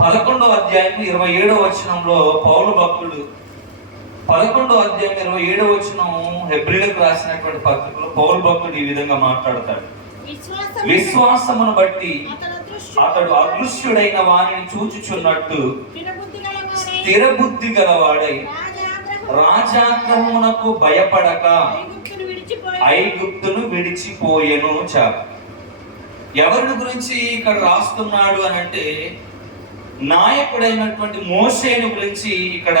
11వ అధ్యాయం 27వ వచనంలో పౌలు భక్తుడు 11వ అధ్యాయం 27వ వచనం హెబ్రీలకు రాసినటువంటి పత్రికలో పౌలు భక్తుడు ఈ విధంగా మాట్లాడతాడు. విశ్వాసమును బట్టి అతడు అదృశ్యుడైన వారిని చూచుచున్నట్టు స్థిరబుద్ధి గలవాడై రాజాగ్రహమునకు భయపడక ఐగుప్తును విడిచిపోయెను. చాలు. ఎవరిని గురించి ఇక్కడ రాస్తున్నాడు అని అంటే నాయకుడైనటువంటి మోషేను గురించి ఇక్కడ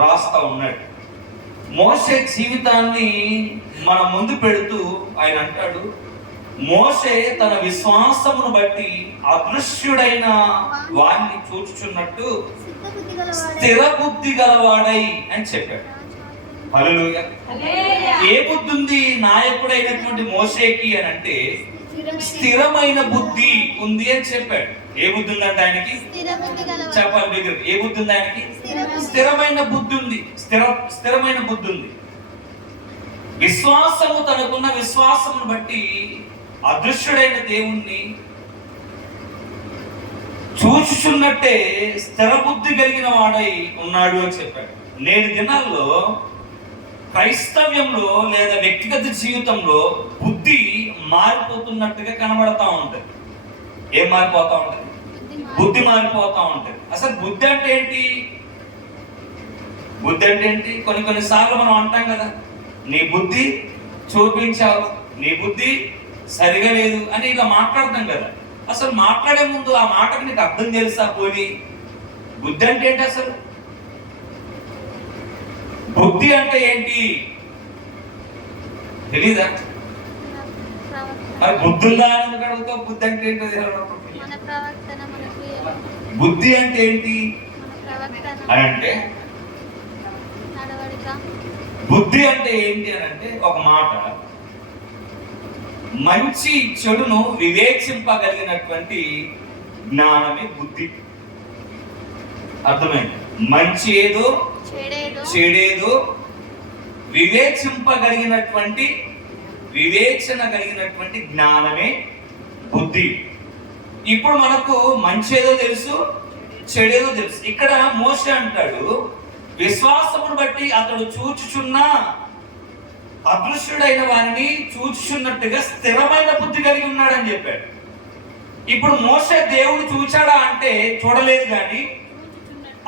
రాస్తా ఉన్నాడు. మోషే జీవితాన్ని మన ముందు పెడుతూ ఆయన అంటాడు, మోషే తన విశ్వాసమును బట్టి అదృశ్యుడైన వారిని చూచుచున్నట్టు స్థిర బుద్ధి గలవాడై అని చెప్పాడు. హల్లెలూయా. ఏ బుద్ధి ఉంది నాయకుడైనటువంటి మోషేకి అని అంటే స్థిరమైన బుద్ధి ఉంది అని చెప్పాడు. ఏ బుద్ధి ఉందంటే ఆయనకి? చెప్పాలి దగ్గర. ఏ బుద్ధి ఉంది ఆయనకి? స్థిరమైన బుద్ధి ఉంది. స్థిరమైన బుద్ధి ఉంది. విశ్వాసము, తనకున్న విశ్వాసమును బట్టి అదృశ్యుడైన దేవుణ్ణి చూచుచున్నట్టే స్థిర బుద్ధి కలిగిన వాడై ఉన్నాడు అని చెప్పాడు. నేటి దినాల్లో క్రైస్తవ్యంలో లేదా వ్యక్తిగత జీవితంలో బుద్ధి మారిపోతున్నట్టుగా కనబడతా ఉంటుంది. ఏం మారిపోతా ఉంటుంది? బుద్ధి మారిపోతా ఉంటుంది. అసలు బుద్ధి అంటే ఏంటి? బుద్ధి అంటే ఏంటి? కొన్నిసార్లు మనం అంటాం కదా, నీ బుద్ధి చూపించావు, నీ బుద్ధి సరిగా లేదు అని ఇలా మాట్లాడతాం కదా. అసలు మాట్లాడే ముందు ఆ మాటకు నీకు అర్థం తెలుసా? పోనీ బుద్ధి అంటే ఏంటి అసలు? బుద్ధి అంటే ఏంటి తెలీదా? మరి బుద్ధుల్లా అని అడుగుతావు. బుద్ధి అంటే ఏంటో బుద్ధి అంటే ఏంటి అని అంటే బుద్ధి అంటే ఏంటి అని అంటే ఒక మాట, మంచి చెడును వివేచింపగలిగినటువంటి జ్ఞానమే బుద్ధి. అర్థమైంది? మంచి ఏదో చెడేదో వివేచింపగలిగినటువంటి వివేచన కలిగినటువంటి జ్ఞానమే బుద్ధి. ఇప్పుడు మనకు మంచి ఏదో తెలుసు, చెడేదో తెలుసు. ఇక్కడ మోషే అంటాడు, విశ్వాసమును బట్టి అతడు చూచుచున్న అదృశ్యుడైన వారిని చూచుచున్నట్టుగా స్థిరమైన బుద్ధి కలిగి ఉన్నాడని చెప్పాడు. ఇప్పుడు మోషే దేవుడు చూచాడా అంటే చూడలేదు, కానీ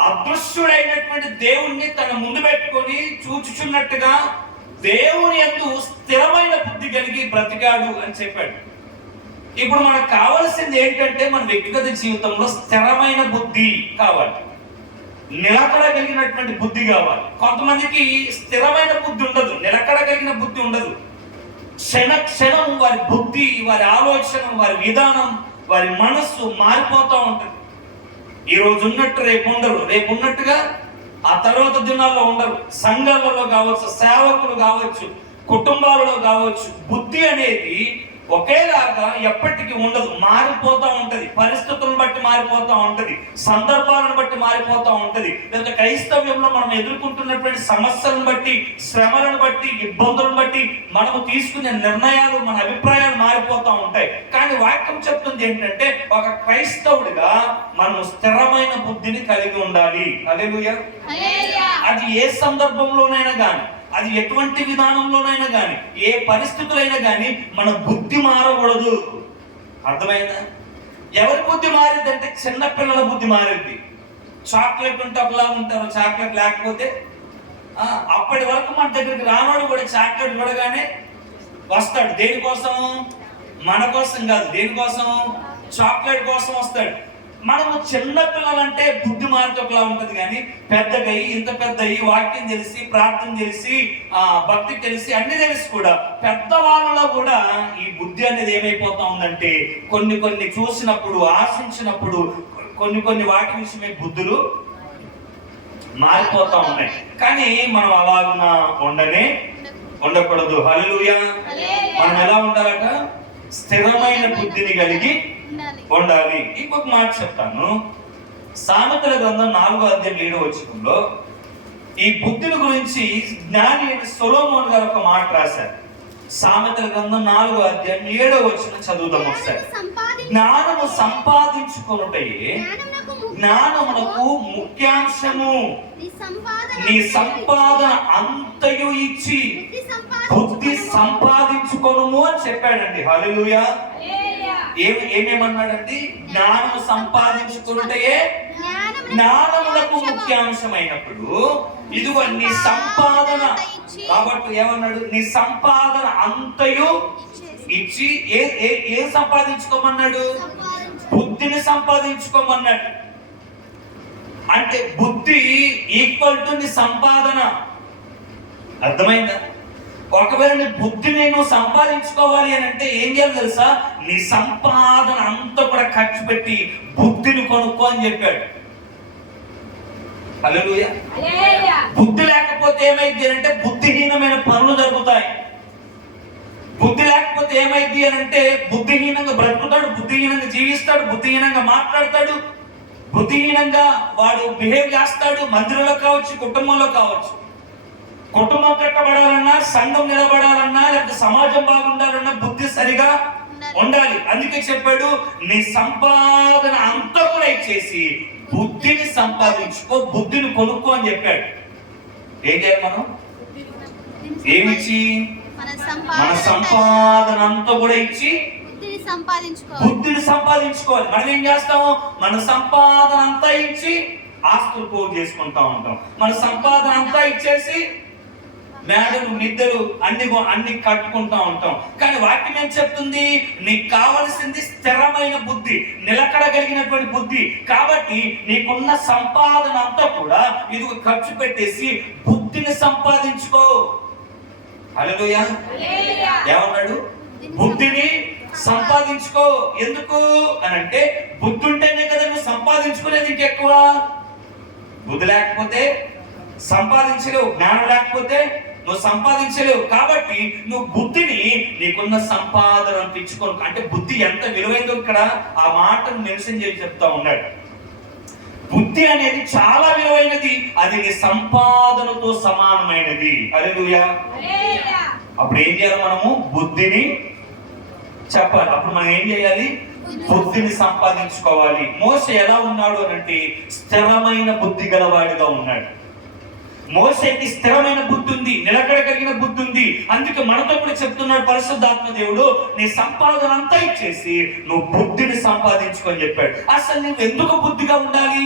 అదృశ్యుడైనటువంటి దేవుణ్ణి తన ముందు పెట్టుకొని చూచుచున్నట్టుగా దేవుని యందు స్థిరమైన బుద్ధి కలిగి బ్రతికాడు అని చెప్పాడు. ఇప్పుడు మనకు కావాల్సింది ఏంటంటే మన వ్యక్తిగత జీవితంలో స్థిరమైన బుద్ధి కావాలి, నిలకడ కలిగినటువంటి బుద్ధి కావాలి. కొంతమందికి స్థిరమైన బుద్ధి ఉండదు, నిలకడ కలిగిన బుద్ధి ఉండదు. క్షణం వారి బుద్ధి, వారి ఆలోచన, వారి విధానం, వారి మనస్సు మారిపోతూ ఉంటుంది. ఈ రోజు ఉన్నట్టు రేపు ఉండరు, రేపు ఉన్నట్టుగా ఆ తర్వాత దినాల్లో ఉండరు. సంఘాలలో కావచ్చు, సేవకులు కావచ్చు, కుటుంబాలలో కావచ్చు, బుద్ధి అనేది ఒకేలాగా ఎప్పటికీ ఉండదు, మారిపోతూ ఉంటది. పరిస్థితులను బట్టి మారిపోతూ ఉంటది, సందర్భాలను బట్టి మారిపోతూ ఉంటది. లేదా క్రైస్తవ్యంలో మనం ఎదుర్కొంటున్నటువంటి సమస్యలను బట్టి, శ్రమలను బట్టి, ఇబ్బందులను బట్టి మనము తీసుకునే నిర్ణయాలు, మన అభిప్రాయాలు మారిపోతూ ఉంటాయి. కానీ వాక్యం చెప్తుంది ఏంటంటే ఒక క్రైస్తవుడిగా మనము స్థిరమైన బుద్ధిని కలిగి ఉండాలి. హల్లెలూయా. అది ఏ సందర్భంలోనైనా కానీ, అది ఎటువంటి విధానంలోనైనా కానీ, ఏ పరిస్థితులైనా కానీ మన బుద్ధి మారకూడదు. అర్థమైందా? ఎవరి బుద్ధి మారిద్దంటే చిన్నపిల్లల బుద్ధి మారింది. చాక్లెట్ ఉంటే ఒకలా ఉంటారు, చాక్లెట్ లేకపోతే అప్పటి వరకు మన దగ్గరికి రానోడు కూడా చాక్లెట్ చూడగానే వస్తాడు. దేనికోసం? మన కోసం కాదు, దేనికోసం? చాక్లెట్ కోసం వస్తాడు. మనము చిన్న పిల్లలంటే బుద్ధి మారితోలా ఉంటది, కానీ పెద్దగయ్యి, ఇంత పెద్దయి, వాక్యం తెలిసి, ప్రార్థన తెలిసి, భక్తి తెలిసి, అన్ని తెలిసి కూడా పెద్దవాళ్ళలో కూడా ఈ బుద్ధి అనేది ఏమైపోతా ఉందంటే కొన్ని చూసినప్పుడు, ఆశించినప్పుడు కొన్ని వాటి విషయమే బుద్ధులు మారిపోతా ఉన్నాయి. కానీ మనం అలాగున ఉండకూడదు. హల్లెలూయా. మనం ఎలా ఉండాలట? స్థిరమైన బుద్ధిని కలిగి ఉండాలి. ఇంకొక మాట చెప్తాను. సామెతల గ్రంథం 4వ అధ్యాయం 7వ వచనంలో ఈ బుద్ధిని గురించి జ్ఞాని సొలొమోను గారు ఒక మాట రాశారు. సామెతల గ్రంథం 4వ అధ్యాయం 7వ వచనం చదువుదాం ఒకసారి. జ్ఞానము సంపాదించుకొనుటే జ్ఞానమునకు ముఖ్యాంశము, నీ సంపాదన అంతయు ఇచ్చి బుద్ధి సంపాదించుకొనుము అని చెప్పాడండి. హల్లెలూయా. ఏమేమన్నాడండి? జ్ఞానము సంపాదించుకొనుటే జ్ఞానములకు ముఖ్యాంశమైనప్పుడు ఇదిగో నీ సంపాదన, కాబట్టి ఏమన్నాడు? నీ సంపాదన అంతయు ఇచ్చి ఏం సంపాదించుకోమన్నాడు? బుద్ధిని సంపాదించుకోమన్నాడు. అంటే బుద్ధి ఈక్వల్ టు నీ సంపాదన. అర్థమైందా? ఒకవేళ నీ బుద్ధిని నేను సంపాదించుకోవాలి అని అంటే ఏం చేయాలి తెలుసా? నీ సంపాదన అంతా కూడా ఖర్చు పెట్టి బుద్ధిని కొనుక్కో అని చెప్పాడు. హల్లెలూయా. బుద్ధి లేకపోతే ఏమైంది అంటే బుద్ధిహీనమైన పనులు జరుగుతాయి. బుద్ధి లేకపోతే ఏమైంది అని అంటే బుద్ధిహీనంగా బ్రతుకుతాడు, బుద్ధిహీనంగా జీవిస్తాడు, బుద్ధిహీనంగా మాట్లాడతాడు, బుద్ధిహీనంగా వాడు బిహేవ్ చేస్తాడు. మందిరంలో కావచ్చు, కుటుంబంలో కావచ్చు. కుటుంబం కట్టబడాలన్నా, సంఘం నిలబడాలన్నా, లేకపోతే సమాజం బాగుండాలన్నా బుద్ధి సరిగా ఉండాలి. అందుకే చెప్పాడు, నీ సంపాదన అంతా కూడా ఇచ్చేసి బుద్ధిని సంపాదించుకో, బుద్ధిని కొనుక్కో అని చెప్పాడు. ఏం చేయాలి మనం? ఏమిచ్చి? మన సంపాదన అంతా కూడా ఇచ్చి బుద్ధిని సంపాదించుకోవాలి. మనం ఏం చేస్తాము? మన సంపాదన అంతా ఇచ్చి ఆస్తులు పోగు చేసుకుంటా ఉంటాం. మన సంపాదన అంతా ఇచ్చేసి మేడలు, నిద్రలు అన్ని కట్టుకుంటా ఉంటాం. కానీ వాక్యం ఏం చెప్తుంది? నీకు కావలసింది స్థిరమైన బుద్ధి, నిలకడగలిగినటువంటి బుద్ధి. కాబట్టి నీకున్న సంపాదన అంతా కూడా ఇది ఖర్చు పెట్టేసి బుద్ధిని సంపాదించుకో. హల్లెలూయా. ఏమన్నాడు? బుద్ధిని సంపాదించుకో. ఎందుకు అని అంటే బుద్ధి ఉంటేనే కదా నువ్వు సంపాదించుకునేది. ఇంకెక్కువ బుద్ధి లేకపోతే సంపాదించలేవు, జ్ఞానం లేకపోతే నువ్వు సంపాదించలేవు. కాబట్టి నువ్వు బుద్ధిని నీకున్న సంపాదన తెచ్చుకో. అంటే బుద్ధి ఎంత విలువైందో ఇక్కడ ఆ మాటను మెన్షన్ చేసి చెప్తా ఉన్నాడు. బుద్ధి అనేది చాలా విలువైనది, అది నీ సంపాదనతో సమానమైనది. హల్లెలూయా. అప్పుడు ఏం చేయాలి? మనము బుద్ధిని చెప్పాలి. అప్పుడు మనం ఏం చేయాలి? బుద్ధిని సంపాదించుకోవాలి. మోసే ఎలా ఉన్నాడు అని అంటే స్థిరమైన బుద్ధి గలవాడిగా ఉన్నాడు. మోసేకి స్థిరమైన బుద్ధి ఉంది, నిలకడ కలిగిన బుద్ధి ఉంది. అందుకే మనతో కూడా చెప్తున్నాడు పరిశుద్ధాత్మ దేవుడు, నీ సంపాదన అంతా ఇచ్చేసి నువ్వు బుద్ధిని సంపాదించుకొని చెప్పాడు. అసలు నువ్వు ఎందుకు బుద్ధిగా ఉండాలి?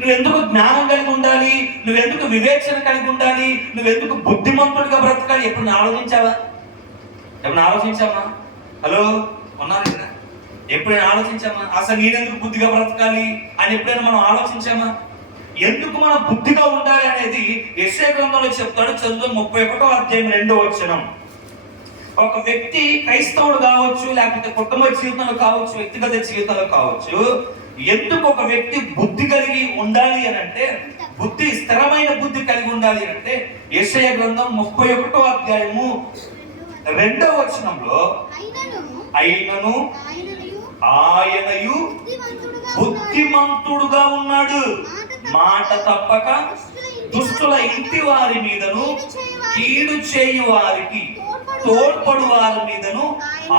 నువ్వెందుకు జ్ఞానం కలిగి ఉండాలి? నువ్వెందుకు వివేచన కలిగి ఉండాలి? నువ్వెందుకు బుద్ధిమంతుడిగా బ్రతకాలి? ఎప్పుడు ఆలోచించావా? ఎప్పుడు ఆలోచించామా? హలో, ఉన్నారు కదా? ఎప్పుడైనా ఆలోచించామా? అసలు నేనెందుకు బుద్ధిగా బ్రతకాలి అని ఎప్పుడైనా మనం ఆలోచించామా? ఎందుకు మనం బుద్ధిగా ఉండాలి అనేది యెషయా గ్రంథంలో చెప్తాడు. చదువు 31వ అధ్యాయం 2వ వచనం. ఒక వ్యక్తి క్రైస్తవుడు కావచ్చు, లేకపోతే కుటుంబ జీవితంలో కావచ్చు, వ్యక్తిగత జీవితంలో కావచ్చు, ఎందుకు ఒక వ్యక్తి బుద్ధి కలిగి ఉండాలి అని అంటే, బుద్ధి స్థిరమైన బుద్ధి కలిగి ఉండాలి అని అంటే యెషయా గ్రంథం 31వ అధ్యాయము 2వ వచనంలో అయినను ఆయనయు బుద్ధిమంతుడుగా ఉన్నాడు, మాట తప్పక దుష్టుల ఇంటి వారి మీదను కీడు చేయు వారికి తోడ్పడు వారి మీదను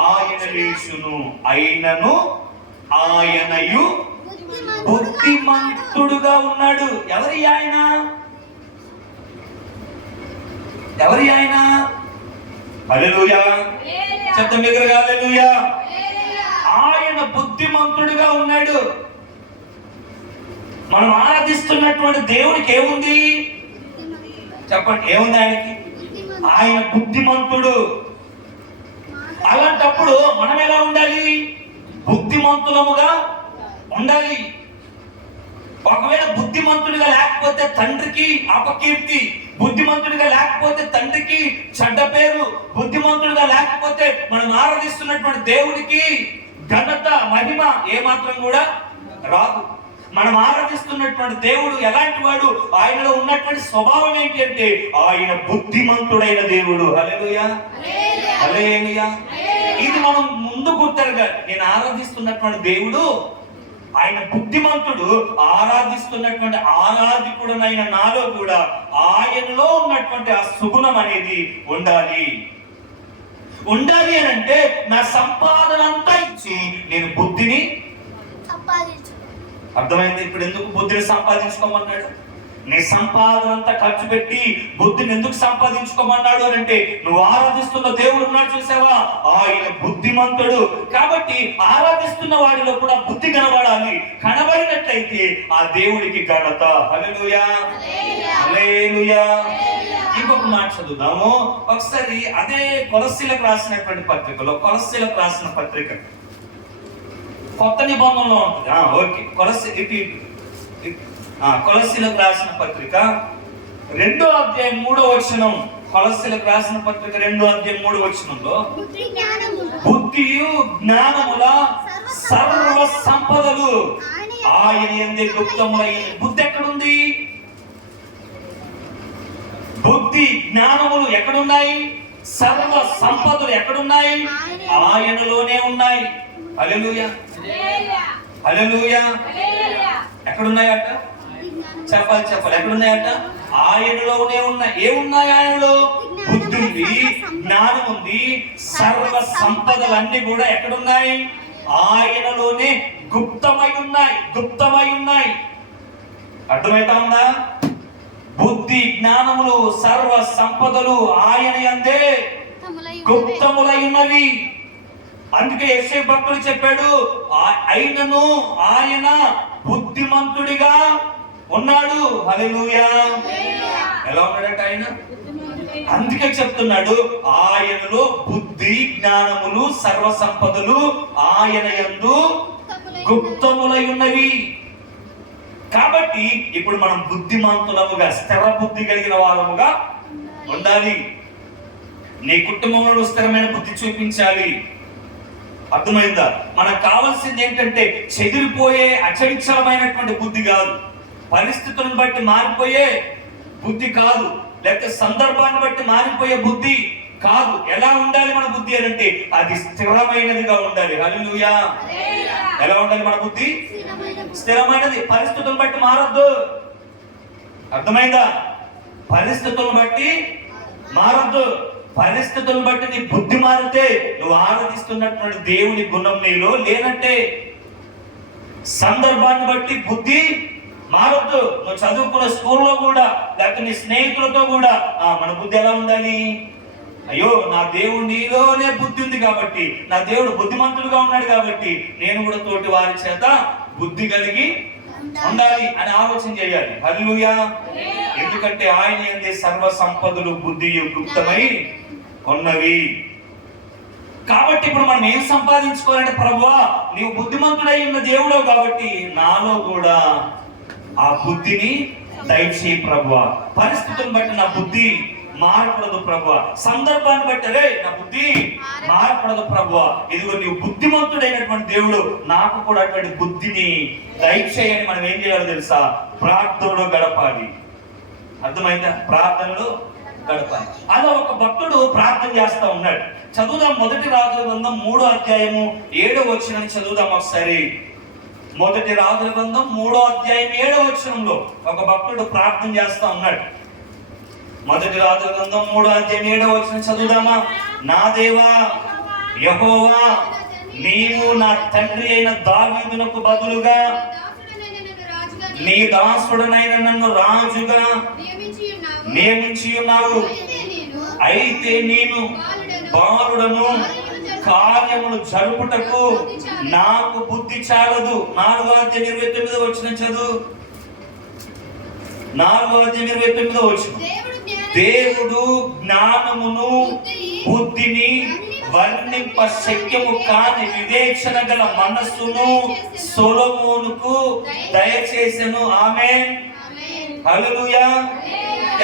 ఆయన లేచును. అయినను ఆయనయు బుద్ధిమంతుడుగా ఉన్నాడు. ఎవరి ఆయన? ఎవరి ఆయన? హల్లెలూయా. చెప్తాం దగ్గరగా హల్లెలూయా. ఆయన బుద్ధిమంతుడుగా ఉన్నాడు. మనం ఆరాధిస్తున్నటువంటి దేవునికి ఏముంది? చెప్పండి, ఏముంది ఆయనకి? ఆయన బుద్ధిమంతుడు. అలాంటప్పుడు మనం ఎలా ఉండాలి? బుద్ధిమంతులముగా ఉండాలి. ఒకవేళ బుద్ధిమంతుడిగా లేకపోతే తండ్రికి అపకీర్తి, బుద్ధిమంతుడిగా లేకపోతే తండ్రికి చెడ్డ పేరు, బుద్ధిమంతుడిగా లేకపోతే మనం ఆరాధిస్తున్నటువంటి దేవుడికి ఘనత, మహిమ ఏమాత్రం కూడా రాదు. మనం ఆరాధిస్తున్నటువంటి దేవుడు ఎలాంటి వాడు? ఆయనలో ఉన్నటువంటి స్వభావం ఏంటి అంటే ఆయన బుద్ధిమంతుడైన దేవుడు. హల్లెలూయా, హల్లెలూయా. ఇది మనం ముందు గుర్తెరగాలి. నేను ఆరాధిస్తున్నటువంటి దేవుడు ఆయన బుద్ధిమంతుడు. ఆరాధిస్తున్నటువంటి ఆరాధికుడునైన నాలో కూడా ఆయనలో ఉన్నటువంటి ఆ సుగుణం అనేది ఉండాలి. ఉండాలి అని అంటే నా సంపాదన అంతా ఇచ్చి నేను బుద్ధిని అర్థమైంది. ఇప్పుడు ఎందుకు బుద్ధిని సంపాదించుకోమన్నాడు? నీ సంపాదన అంతా ఖర్చు పెట్టి బుద్ధిని ఎందుకు సంపాదించుకోమన్నాడు అని అంటే, నువ్వు ఆరాధిస్తున్న దేవుడు ఉన్నాడు చూసావా, ఆయన బుద్ధిమంతుడు. కాబట్టి ఆరాధిస్తున్న వాడిలో కూడా బుద్ధి కనబడాలి. కనబడినట్లయితే ఆ దేవుడికి ఘనత. హల్లెలూయా, హల్లెలూయా. ఇంకొక మాట చదువుదాము ఒకసారి. అదే కొలస్సీలకు రాసినటువంటి పత్రికలో, కొలస్సీలకు రాసిన పత్రిక కొత్త నిబంధనలో ఉంటుంది. ఓకే, కొలస్సీలకు రాసిన పత్రిక 2వ అధ్యాయం 3వ వచనం. కొలస్సీలకు రాసిన పత్రిక 2వ అధ్యాయం 3వ వచనంలో, బుద్ధియు జ్ఞానముల సర్వ సంపదలు ఆయన యందే గుప్తములైన. బుద్ధి ఎక్కడుంది? బుద్ధి జ్ఞానములు ఎక్కడున్నాయి? సర్వ సంపదలు ఎక్కడున్నాయి? ఆయనలోనే ఉన్నాయి. హల్లెలూయా, హల్లెలూయా. ఎక్కడున్నాయట? చెప్పాలి. ఎక్కడున్నాయట? ఆయనలోనే ఉన్నాయి. ఏమున్నాయి ఆయనలో? బుద్ధి ఉంది, జ్ఞానం ఉంది, సర్వ సంపదలన్నీ కూడా ఎక్కడున్నాయి? ఆయనలోనే గుప్తమై ఉన్నాయి. అర్థమైతా ఉందా? బుద్ధి జ్ఞానములు సర్వ సంపదలు ఆయన యందే గుప్తములై ఉన్నవి. అందుకే యెషయా భక్తుడు చెప్పాడు, అయినను ఆయన బుద్ధిమంతుడిగా ఉన్నాడు. హల్లెలూయా. ఎలా ఉన్నాడట ఆయన? అందుకే చెప్తున్నాడు, ఆయనలో బుద్ధి జ్ఞానములు సర్వ సంపదలు ఆయన యందు గుప్తములై ఉన్నవి. కాబట్టి ఇప్పుడు మనం బుద్ధిమంతులముగా, స్థిర బుద్ధి కలిగిన వారముగా ఉండాలి. నీ కుటుంబంలో స్థిరమైన బుద్ధి చూపించాలి. అర్థమైందా? మనకు కావాల్సింది ఏంటంటే చెదిరిపోయే అచంచలమైనటువంటి బుద్ధి కాదు, పరిస్థితులను బట్టి మారిపోయే బుద్ధి కాదు, లేకపోతే సందర్భాన్ని బట్టి మారిపోయే బుద్ధి కాదు. ఎలా ఉండాలి మన బుద్ధి అని అంటే, అది స్థిరమైనదిగా ఉండాలి. హల్లెలూయా. ఎలా ఉండాలి మన బుద్ధి? స్థిరమైనది. పరిస్థితులను బట్టి మారద్దు. అర్థమైందా? పరిస్థితులను బట్టి మారద్దు. పరిస్థితులను బట్టి నీ బుద్ధి మారితే నువ్వు ఆరాధిస్తున్నటువంటి దేవుని గుణం నీలో లేనట్టే. సందర్భాన్ని బట్టి బుద్ధి మారద్దు. నువ్వు చదువుకున్న స్కూల్లో కూడా, లేకపోతే నీ స్నేహితులతో కూడా మన బుద్ధి ఎలా ఉండాలి? అయ్యో, నా దేవుడు నీలోనే బుద్ధి ఉంది కాబట్టి, నా దేవుడు బుద్ధిమంతుడుగా ఉన్నాడు కాబట్టి నేను కూడా తోటి వారి చేత బుద్ధి కలిగి ఉండాలి అని ఆలోచన చేయాలి. హల్లెలూయా. ఎందుకంటే ఆయన యందే సర్వ సంపదలు బుద్ధియు గుప్తమై ఉన్నవి. కాబట్టి ఇప్పుడు మనం ఏం సంపాదించుకోవాలంటే, ప్రభువా నీవు బుద్ధిమంతుడై ఉన్న దేవుడు కాబట్టి నాలో కూడా ఆ బుద్ధిని దయచేయి ప్రభువా. పరిస్థితులను బట్టి నా బుద్ధి మారకూడదు ప్రభువా. సందర్భాన్ని బట్టి నా బుద్ధి మారకూడదు ప్రభువా. ఇదిగో నీవు బుద్ధిమంతుడైనటువంటి దేవుడు, నాకు కూడా అటువంటి బుద్ధిని దయచేయని మనం ఏం చేయాలో తెలుసా? ప్రార్థనలో గడపాలి. అర్థమైందా? ప్రార్థనలో గడపాలి. అలా ఒక భక్తుడు ప్రార్థన చేస్తా ఉన్నాడు. చదువుదాం. 1 రాజుల గ్రంథం 3వ అధ్యాయము 7వ వచనం చదువుదాం ఒకసారి. 1 రాజుల గ్రంథం 3వ అధ్యాయం 7వ వచనంలో ఒక భక్తుడు ప్రార్థన చేస్తా ఉన్నాడు. 1 రాజుల గ్రంథం 3వ అధ్యాయం 7వ వచనం చదువుదామా? నా దేవా యెహోవా, నీవు నా తండ్రి అయిన దావీదునకు బదులుగా నీ దాసుడనైన నన్ను రాజుగా నియమించి ఉన్నావు. అయితే నేను బాలుడను, కార్యములు జరుపుటకు నాకు బుద్ధి చాలదు. 4వ అధ్యాయం 29వ వచనం చదువు. 4వ అధ్యాయం 29వ వచనం. దేవుడు జ్ఞానమును బుద్ధిని వర్ణింప శక్యము కాని వివేచన గల మనస్సును సొలొమోనుకు దయచేసెను. ఆమేన్, హల్లెలూయా.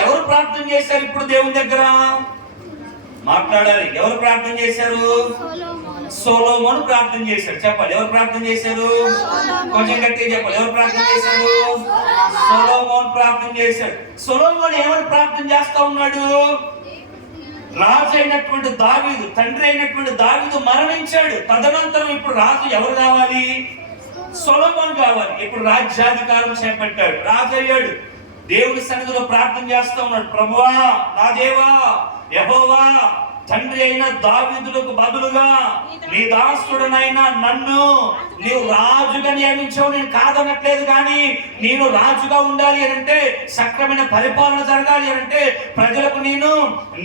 ఎవరు ప్రార్థన చేశారు ఇప్పుడు దేవుని దగ్గర? మాట్లాడాలి. ఎవరు ప్రార్థన చేశారు? సొలొమోను ప్రార్థన చేశాడు. చెప్పాలి, ఎవరు ప్రార్థన చేశారు? కొంచెం గట్టిగా చెప్పాలి. ఎవరు ప్రార్థన చేశారు? సొలొమోను ప్రార్థన చేశాడు. సొలొమోను ఏమని ప్రార్థన చేస్తా ఉన్నాడు? రాజు అయినటువంటి దావీదు, తండ్రి అయినటువంటి దావీదు మరణించాడు. తదనంతరం ఇప్పుడు రాజు ఎవరు కావాలి? సొలొమోను కావాలి. ఇప్పుడు రాజ్యాధికారం చేపట్టాడు, రాజు అయ్యాడు. దేవుని సన్నిధిలో ప్రార్థన చేస్తా ఉన్నాడు. ప్రభువా, నా దేవా యెహోవా, తండ్రి అయిన దావీదులకు బదులుగా నీ దాసుడనైన నన్ను నీవు రాజుగా నియమించావు. నేను కాదనట్లేదు, కానీ నేను రాజుగా ఉండాలి అని అంటే, సక్రమైన పరిపాలన జరగాలి అని అంటే, ప్రజలకు నేను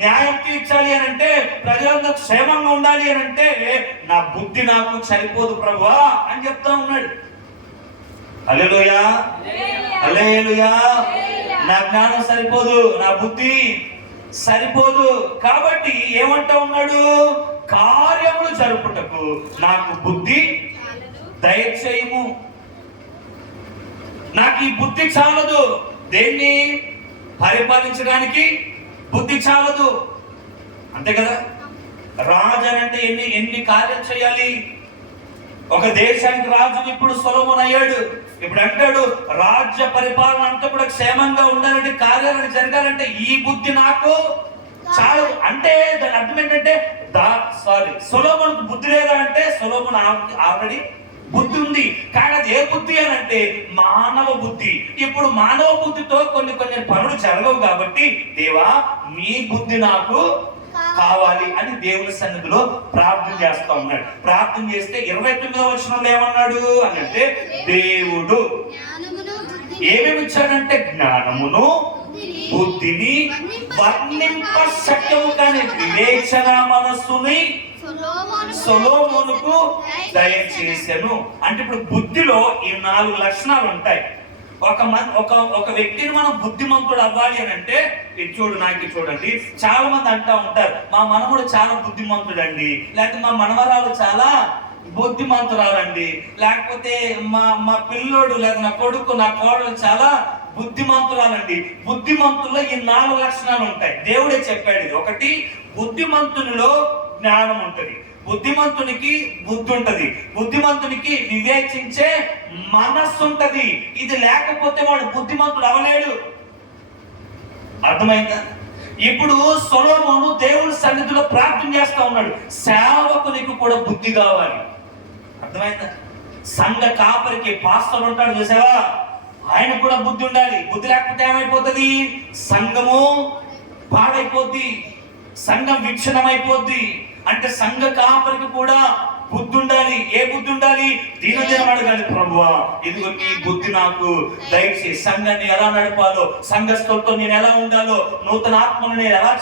న్యాయం తీర్చాలి అని అంటే, ప్రజలందరూ క్షేమంగా ఉండాలి అని అంటే నా బుద్ధి నాకు సరిపోదు ప్రభువా అని చెప్తా ఉన్నాడు. హల్లెలూయా, హల్లెలూయా. నా జ్ఞానం సరిపోదు, నా బుద్ధి సరిపోదు. కాబట్టి ఏమంటా ఉన్నాడు? కార్యములు జరుపుటకు నాకు బుద్ధి దయచేయము. నాకు ఈ బుద్ధి చాలదు. దేన్ని పరిపాలించడానికి బుద్ధి చాలదు, అంతే కదా. రాజు అంటే ఎన్ని కార్యాలు చేయాలి? ఒక దేశానికి రాజు ఇప్పుడు సొలొమోను అయ్యాడు. ఇప్పుడు అంటాడు రాజ్య పరిపాలన అంతా కూడా క్షేమంగా ఉండాలంటే, కార్యాలను జరగాలంటే ఈ బుద్ధి నాకు చాలు. అంటే దాని అర్థం ఏంటంటే సొలొమోనుకు బుద్ధి లేదా అంటే, సొలొమోను ఆల్రెడీ బుద్ధి ఉంది, కానీ అది ఏ బుద్ధి అని అంటే మానవ బుద్ధి. ఇప్పుడు మానవ బుద్ధితో కొన్ని పనులు జరగవు. కాబట్టి దేవా నీ బుద్ధి నాకు కావాలి అని దేవుని సన్నిధిలో ప్రార్థన చేస్తా ఉన్నాడు. ప్రార్థన చేస్తే 29వ వచనంలో ఏమన్నాడు అని అంటే, దేవుడు ఏమేమి ఇచ్చాడంటే జ్ఞానమును బుద్ధిని వర్ణింప శక్యము కాని వివేచన మనస్సుని సొలొమోనుకు దయచేసెను. అంటే ఇప్పుడు బుద్ధిలో ఈ 4 లక్షణాలు ఉంటాయి. ఒక వ్యక్తిని మనం బుద్ధిమంతుడు అవ్వాలి అని అంటే, నాకు చూడండి, చాలా మంది అంటా ఉంటారు మా మనవడు చాలా బుద్ధిమంతుడండి, లేకపోతే మా మనవరాలు చాలా బుద్ధిమంతురాలండి, లేకపోతే మా పిల్లోడు లేదా నా కొడుకు నా కోడలు చాలా బుద్ధిమంతురాలండి. బుద్ధిమంతుల్లో ఈ 4 లక్షణాలు ఉంటాయి. దేవుడే చెప్పాడు ఇది. ఒకటి, బుద్ధిమంతునిలో జ్ఞానం ఉంటది, బుద్ధిమంతునికి బుద్ధి ఉంటది, బుద్ధిమంతునికి వివేచించే మనస్సు ఉంటది. ఇది లేకపోతే వాడు బుద్ధిమంతుడు అవలేడు. అర్థమైందా? ఇప్పుడు సొలొమోను దేవుని సన్నిధిలో ప్రార్థన చేస్తా ఉన్నాడు, సేవకునికి కూడా బుద్ధి కావాలి. అర్థమైందా? సంఘ కాపరికి పాస్టర్ ఉంటాడు చూసావా, ఆయన కూడా బుద్ధి ఉండాలి. బుద్ధి లేకపోతే ఏమైపోతుంది? సంఘము పాడైపోద్ది, సంఘం విచ్ఛిన్నమైపోద్ది. అంటే సంఘ కాపరికి కూడా బుద్ధి ఉండాలి. ఏ బుద్ధి ఉండాలి? దినదినం అడగాలి, ప్రభువా ఇదిగో నీ బుద్ధి నాకు దయచేసి, సంఘాన్ని ఎలా నడపాలో, సంఘస్థులతో నేను ఎలా ఉండాలో, నూతన ఆత్మను నేను ఎలా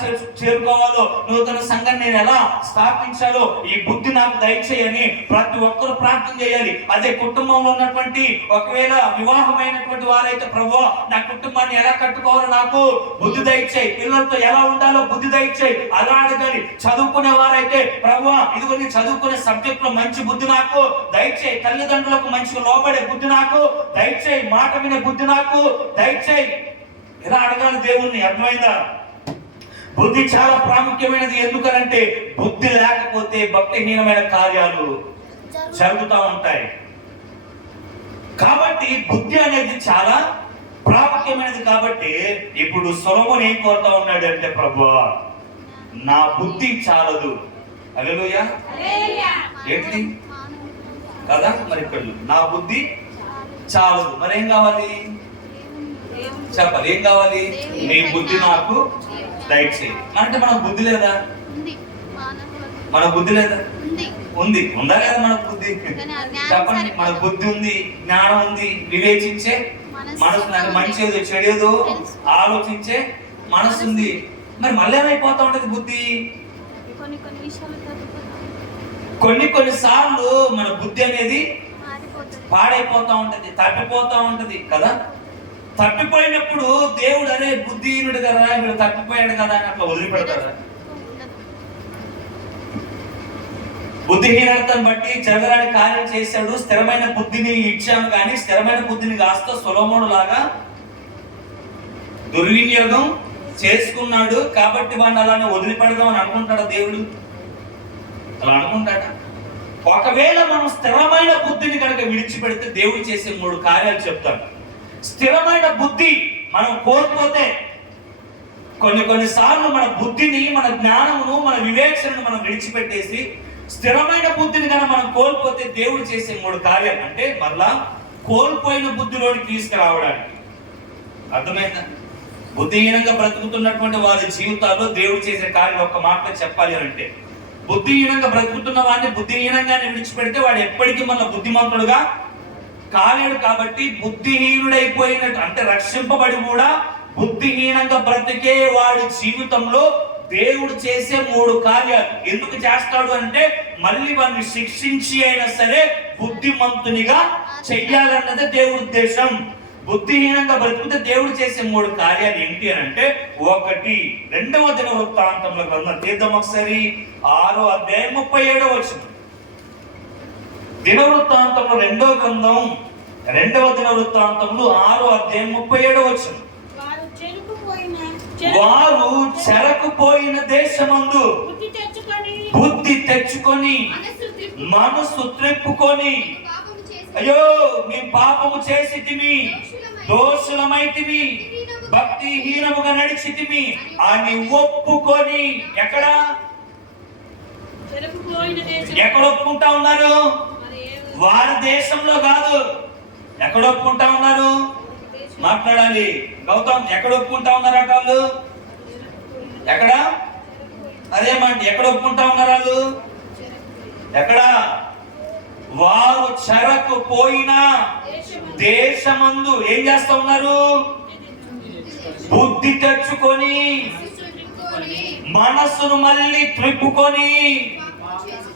చేరుకోవాలో, నూతన సంఘాన్ని నేను ఎలా స్థాపించాలో ఈ బుద్ధి నాకు దయచేయని ప్రతి ఒక్కరు ప్రార్థన చేయాలి. అదే కుటుంబంలో ఉన్నటువంటి, ఒకవేళ వివాహమైనటువంటి వారైతే, ప్రభువా నా కుటుంబాన్ని ఎలా కట్టుకోవాలో నాకు బుద్ధి దయచేయి, పిల్లలతో ఎలా ఉండాలో బుద్ధి దయచేయి అలా అడగాలి. చదువుకునే వారైతే, ప్రభువా ఇదిగో నీ చదువుకునే సబ్జెక్ట్ లో మంచి బుద్ధి నాకు దయచేయి, తల్లిదండ్రులకు మంచిగా లోబడే బుద్ధి నాకు దయచేయి, మాట వినే బుద్ధి నాకు దయచేయి. ఎలా అడగాలి దేవుణ్ణి? అర్థమైందా? బుద్ధి చాలా ప్రాముఖ్యమైనది. ఎందుకనంటే బుద్ధి లేకపోతే భక్తిహీనమైన కార్యాలు జరుగుతూ ఉంటాయి. కాబట్టి బుద్ధి అనేది చాలా ప్రాముఖ్యమైనది. కాబట్టి ఇప్పుడు సొలొమోను ఏం కోరుతా ఉన్నాడు అంటే, ప్రభువా నా బుద్ధి చాలదు. హల్లెలూయా. ఏంటి కదా? మరి ఇక్కడ నా బుద్ధి చాలదు, మరేం కావాలి చెప్పాలి? ఏం కావాలి? నీ బుద్ధి నాకు దయచేయి. అంటే మనకు బుద్ధి లేదా? మన బుద్ధి లేదా? ఉంది. ఉందా లేదా మనకు బుద్ధి? చెప్పండి. మనకు బుద్ధి ఉంది, జ్ఞానం ఉంది, వివేచించే మనసు, నాకు మంచిదో చెడేదో ఆలోచించే మనసు ఉంది. మరి మళ్ళీ ఏమైపోతా ఉంటది బుద్ధి? కొన్ని సార్లు మన బుద్ధి అనేది పాడైపోతా ఉంటది, తప్పిపోతా ఉంటది కదా. తప్పిపోయినప్పుడు దేవుడు అరే బుద్ధిహీనుడు కదా, వీడు తప్పిపోయాడు కదా అని అట్లా వదిలిపెడతాడా? బుద్ధిహీనతను బట్టి జరగరాని కార్యం చేశాడు. స్థిరమైన బుద్ధిని ఇచ్చాము, కానీ స్థిరమైన బుద్ధిని కాస్త సొలొమోను లాగా దుర్వినియోగం చేసుకున్నాడు. కాబట్టి వాడిని అలానే వదిలిపెడదాం అని అనుకుంటాడా దేవుడు? అలా అనుకుంటాడా? ఒకవేళ మనం స్థిరమైన బుద్ధిని కనుక విడిచిపెడితే దేవుడు చేసే 3 కార్యాలు చెప్తాడు. స్థిరమైన బుద్ధి మనం కోల్పోతే, కొన్నిసార్లు మన బుద్ధిని, మన జ్ఞానమును, మన వివేచనను మనం విడిచిపెట్టేసి స్థిరమైన బుద్ధిని కనుక మనం కోల్పోతే దేవుడు చేసే 3 కార్యాలు. అంటే మరలా కోల్పోయిన బుద్ధిలోకి తీసుకురావడానికి. అర్థమైందా? బుద్ధిహీనంగా బ్రతుకుతున్నటువంటి వారి జీవితాల్లో దేవుడు చేసే కార్యం ఒక్క మాటలో చెప్పాలి అంటే, బుద్ధిహీనంగా బ్రతుకుతున్న వాడిని బుద్ధిహీనంగానే విడిచిపెడితే వాడు ఎప్పటికీ మన బుద్ధిమంతుడుగా కాలేడు. కాబట్టి బుద్ధిహీనుడైపోయినట్టు అంటే రక్షింపబడి కూడా బుద్ధిహీనంగా బ్రతికే వాడి జీవితంలో దేవుడు చేసే 3 కార్యాలు. ఎందుకు చేస్తాడు అంటే మళ్ళీ వాడిని శిక్షించి అయినా సరే బుద్ధిమంతునిగా చెయ్యాలన్నదే దేవుడి ఉద్దేశం. బుద్ధిహీనంగా బ్రతికితే దేవుడు చేసే 3 కార్యాలు ఏంటి అని అంటే, 1 2వ దినవృత్తాంతంలో గ్రంథం తీద్దాం ఒకసారి, 6వ అధ్యాయం 37వ వచనం. దినవృత్తాంతంలో 2వ గ్రంథం 2వ దినవృత్తాంతంలో 6వ అధ్యాయం 37వ వచనం. వారు చెరకుపోయిన దేశమందు బుద్ధి తెచ్చుకొని మనసు త్రిప్పుకొని, అయ్యో మేము పాపము చేసితిమి, దోషులమైతిమి, భక్తిహీనముగా నడిచితిమి అని ఒప్పుకొని, ఎక్కడ ఒప్పుకుంటా ఉన్నారు? వారి దేశంలో కాదు. ఎక్కడ ఒప్పుకుంటా ఉన్నారు? మాట్లాడాలి గౌతమ్. ఎక్కడ ఒప్పుకుంటా ఉన్నారట వాళ్ళు? ఎక్కడ? అదేమంటే ఎక్కడ ఒప్పుకుంటా ఉన్నారు వాళ్ళు? ఎక్కడ? వారు చెరకు పోయిన దేశమందు ఏం చేస్తా ఉన్నారు? బుద్ధి తెచ్చుకొని మనస్సును మళ్ళీ త్రిప్పుకొని,